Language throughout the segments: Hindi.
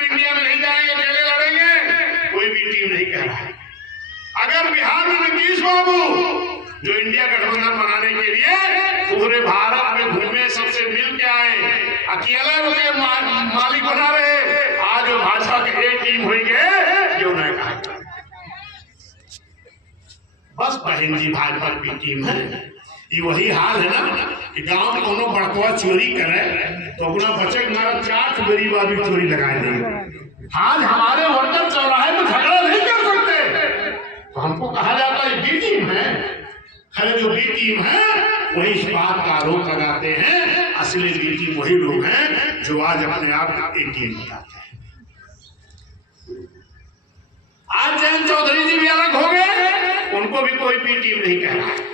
इंडिया में नहीं जाएंगे, अकेले लड़ेंगे, कोई भी टीम नहीं कह रहा है। अगर बिहार में नीतीश बाबू जो इंडिया गठबंधन बनाने के लिए पूरे भारत में घूमे, सबसे मिल के आए, अकेले उनके मालिक बना रहे, आज वो भाजपा के एक टीम हुई गए जो उन्हें कहा बस बहन जी भाजपा की टीम है। ये वही हाल है ना कि गांव में कोनो बड़कवा चोरी करे तो अपना बच्चे मारा 4 गरीब आदमी चोरी लगाए देंगे। आज हमारे वर्कर चौराहे में झगड़ा नहीं कर सकते तो हमको कहा जाता है बी टीम है। खैर जो बी टीम है वही इस बात का आरोप लगाते हैं, असली बी टीम वही लोग हैं जो आज अपने आप एटीएम बताते हैं। आज जयंत चौधरी जी भी अलग हो गए, उनको भी कोई बी टीम नहीं कह रहा है।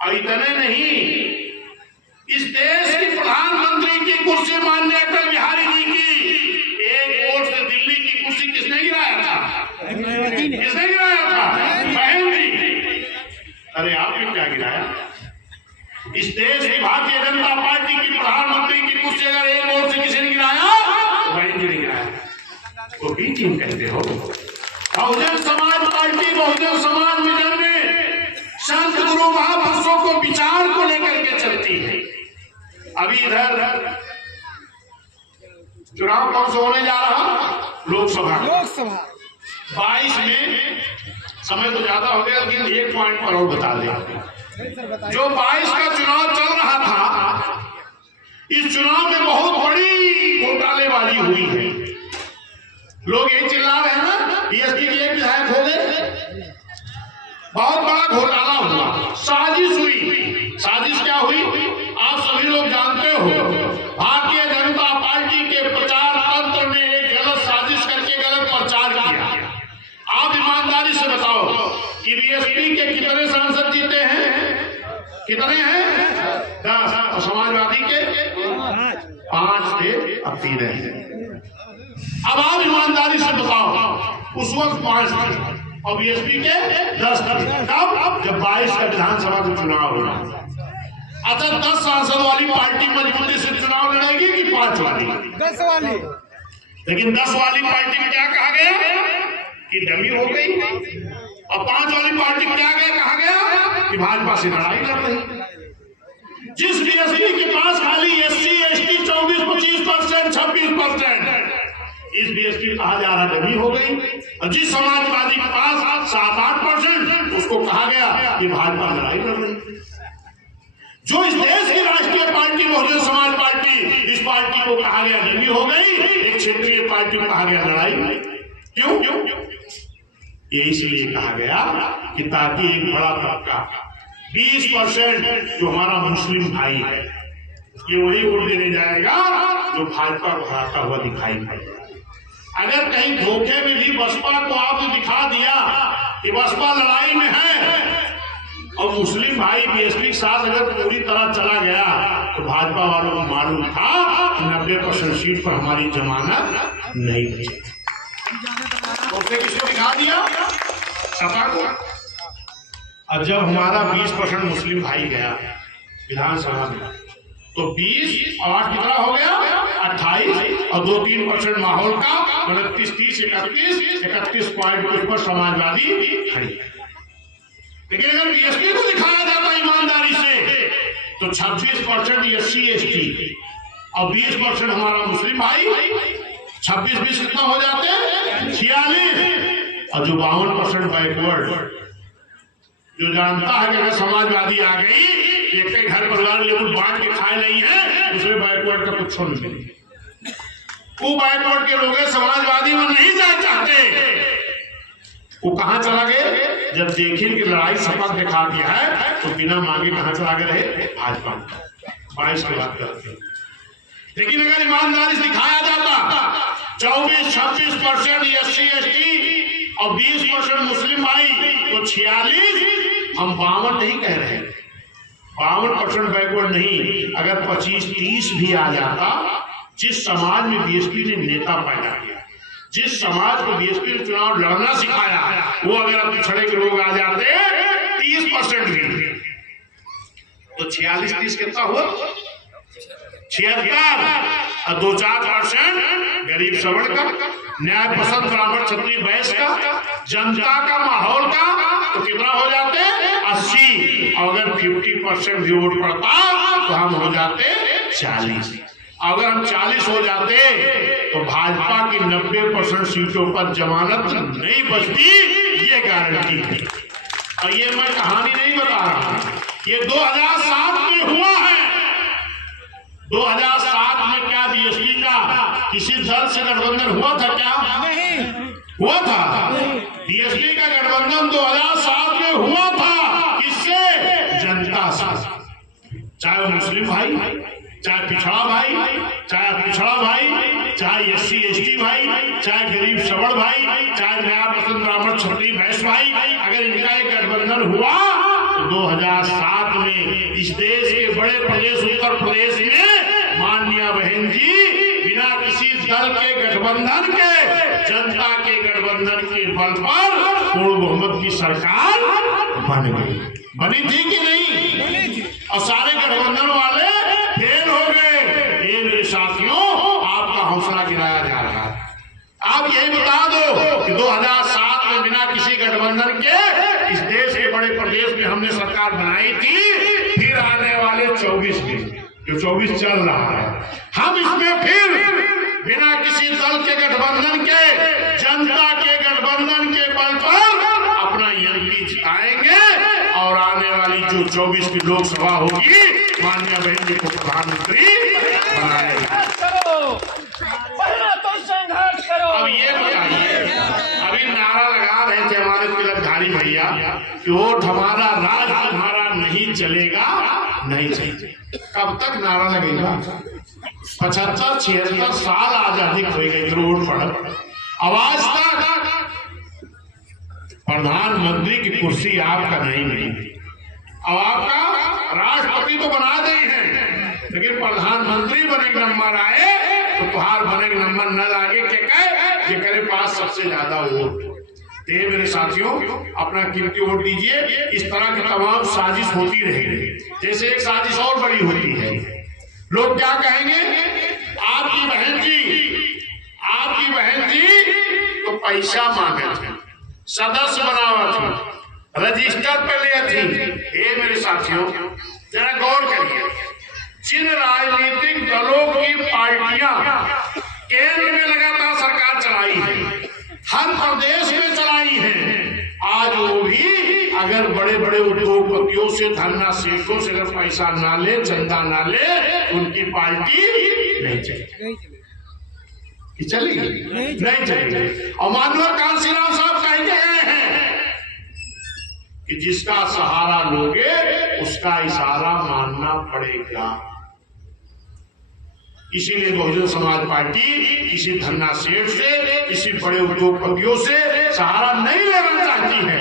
और इतने नहीं, इस देश की प्रधानमंत्री की कुर्सी माननीय अटल बिहारी जी की एक वोट से दिल्ली की कुर्सी किसने गिराया था? किसने गिराया था? बहन जी। अरे आपने क्या गिराया? इस देश की भारतीय जनता पार्टी की प्रधानमंत्री की कुर्सी अगर एक वोट से किसी ने गिराया तो बहन जी ने गिराया। वो बी टीम कहते हो? बहुजन समाज पार्टी बहुजन समाज में जन्मे संत गुरु महापुरुषों को विचार को लेकर के चलती है। अभी इधर चुनाव कौन से होने जा रहा? लोकसभा 22 में। समय तो ज्यादा हो गया लेकिन एक पॉइंट पर और बता दें। जो 22 का चुनाव चल रहा था, इस चुनाव में बहुत बड़ी घोटालेबाजी हुई है। लोग यही चिल्ला रहे हैं ना, बीएसपी के एक विधायक हो गए, बहुत बड़ा घोटाला हुआ, साजिश हुई। साजिश क्या हुई आप सभी लोग जानते हो। भारतीय जनता पार्टी के प्रचार तंत्र ने एक गलत साजिश करके गलत प्रचार किया। आप ईमानदारी से बताओ कि बीएसपी के कितने सांसद जीते हैं? कितने हैं? 10। और समाजवादी के 5 थे, अब 3 हैं। अब आप ईमानदारी से बताओ, उस वक्त 5 थे और बीएसपी के 10 थे। कब? जब 22 का विधानसभा का चुनाव हुआ। अच्छा, 10 सांसद वाली पार्टी मजबूती से चुनाव लड़ेगी कि 5 वाली? 10 वाली। लेकिन 10 वाली पार्टी में क्या कहा गया कि डमी हो गई, और 5 वाली पार्टी में क्या कहा गया कि भाजपा से लड़ाई लड़ रही। जिस बीएसपी के पास खाली SC ST 24-25%, 26%, इस बीएसपी कहा जा रहा डमी हो गई। और जिस समाजवादी के पास 7-8%, उसको कहा गया कि भाजपा लड़ाई लड़ रही। जो इस देश की राष्ट्रीय पार्टी बहुजन समाज पार्टी, इस पार्टी को कहा गया डमी हो गई, एक क्षेत्रीय पार्टी को कहा गया लड़ाई। क्यों? ये इसलिए कहा गया कि ताकि एक बड़ा तबका 20% जो हमारा मुस्लिम भाई है, ये वही वोट देने जाएगा जो भाजपा को हराता हुआ दिखाई देगा। अगर कहीं धोखे में भी बसपा को आपने दिखा दिया कि बसपा लड़ाई में है और मुस्लिम भाई बीएसपी के साथ अगर पूरी तरह चला गया तो भाजपा वालों को मालूम था 90% सीट पर हमारी जमानत नहीं बची। धोखे किसको दिखा दिया? सपा को। और जब हमारा 20% मुस्लिम भाई गया विधानसभा में तो 20 और 8 कितना हो गया? 28 और 2-3% माहौल का 29, 30, 31 पॉइंट कुछ पर समाजवादी खड़ी। लेकिन अगर बीएसपी को दिखाया जाता ईमानदारी से तो 26% SC ST और 20% हमारा मुस्लिम भाई, 26-20 कितना हो जाते? 46। और जो 52% बैकवर्ड, जो जानता है कि अगर समाजवादी आ गई एक के घर परिवार लेवल बांट के खाए नहीं है, उसमें बैकवर्ड का कुछ नहीं मिलेगा। वो बैकवर्ड के लोग समाजवादी में नहीं जाना चाहते। वो कहां चला गए? जब देखे कि लड़ाई सपा दिखा दिया है तो बिना मांगे कहां चला गए रहे? भाजपा। 22 की बात करते हैं। लेकिन अगर ईमानदारी से दिखाया जाता 24-26% SC ST और 20% मुस्लिम भाई तो 46, हम 52 नहीं कह रहे, 52% बैकवर्ड नहीं। अगर 25-30 भी आ जाता, जिस समाज में बीएसपी ने नेता पैदा किया, जिस समाज को बीएसपी ने चुनाव लड़ना सिखाया, वो अगर पिछड़े के लोग आ जाते 30% भी तो 46-30 कितना हुआ? 76 और 2-4% गरीब श्रवण का, न्याय पसंद ब्राह्मण क्षत्रिय वैश्य का, जनता का माहौल का, तो कितना हो जाते 80। और अगर 50% भी वोट पड़ता तो हम हो जाते 40। अगर हम 40 हो जाते तो भाजपा की 90% सीटों पर जमानत नहीं बचती, ये गारंटी है। और ये मैं कहानी नहीं बता रहा, ये 2007 में हुआ है। 2007 में क्या बीएसपी का किसी दल से गठबंधन हुआ था क्या? नहीं हुआ था। बीएसपी का गठबंधन 2007 में हुआ था। किससे? जनता से। चाहे वो मुस्लिम भाई, चाहे पिछड़ा भाई, चाहे पिछड़ा भाई, चाहे SC ST भाई, चाहे गरीब श्रवण भाई, चाहे न्याय पसंद ब्राह्मण क्षत्रिय वैश्य भाई, अगर इनका एक गठबंधन हुआ तो 2007 में इस देश के बड़े प्रदेश उत्तर प्रदेश में माननीय बहन जी बिना किसी दल के गठबंधन के, जनता के गठबंधन के बल पर पूर्ण बहुमत की सरकार बन गई। बनी थी कि नहीं? और सारे गठबंधन वाले फेल हो गए। ये मेरे साथियों, आपका हौसला गिराया जा रहा है। आप यही बता दो कि 2007 में बिना किसी गठबंधन के इस देश के बड़े प्रदेश में हमने सरकार बनाई थी। फिर आने वाले 24 में, जो 24 चल रहा है, हम इसमें फिर बिना किसी दल के गठबंधन के, जनता के गठबंधन के बल पर अपना MP जिताएंगे और आने वाली जो 24 की लोकसभा होगी, माननीय बहन जी को प्रधानमंत्री बनाएंगे। अब ये बताइए, अभी नारा लगा रहे थे हमारे तिलकधारी भैया कि वोट हमारा, राज तुम्हारा नहीं चलेगा, नहीं चलेगा। कब तक नारा लगेगा? 75-76 साल आजादी हो गई, वोट पड़ा। आवाज तक प्रधानमंत्री की कुर्सी आपका नहीं मिली। अब आपका राष्ट्रपति तो बना दे हैं, लेकिन प्रधानमंत्री बने के नंबर आए तो तुहार बने के नंबर न लागे के करे पास सबसे ज्यादा वोट। ये मेरे साथियों, अपना कीमती वोट दीजिए। इस तरह की तमाम साजिश होती रहेगी। जैसे एक साजिश और बड़ी होती है, लोग क्या कहेंगे, आपकी बहन जी तो पैसा मांगे थे, सदस्य बनावा थी, रजिस्टर पे ले थी। ये मेरे साथियों, जरा गौर करिए, जिन राजनीतिक दलों की पार्टियां केंद्र में लगातार सरकार चलाई है, हर प्रदेश में चलाई है, आज वो भी अगर बड़े बड़े उद्योगपतियों से, धरना सेठों से अगर पैसा ना ले, चंदा ना ले, उनकी पार्टी नहीं चलेगी। चलेगी? नहीं चलेगी। और माननीय कांशीराम साहब कह के गए हैं कि जिसका सहारा लोगे उसका इशारा मानना पड़ेगा। इसीलिए बहुजन समाज पार्टी किसी धन्ना सेठ से, किसी बड़े उद्योगपतियों से सहारा नहीं लेना चाहती है।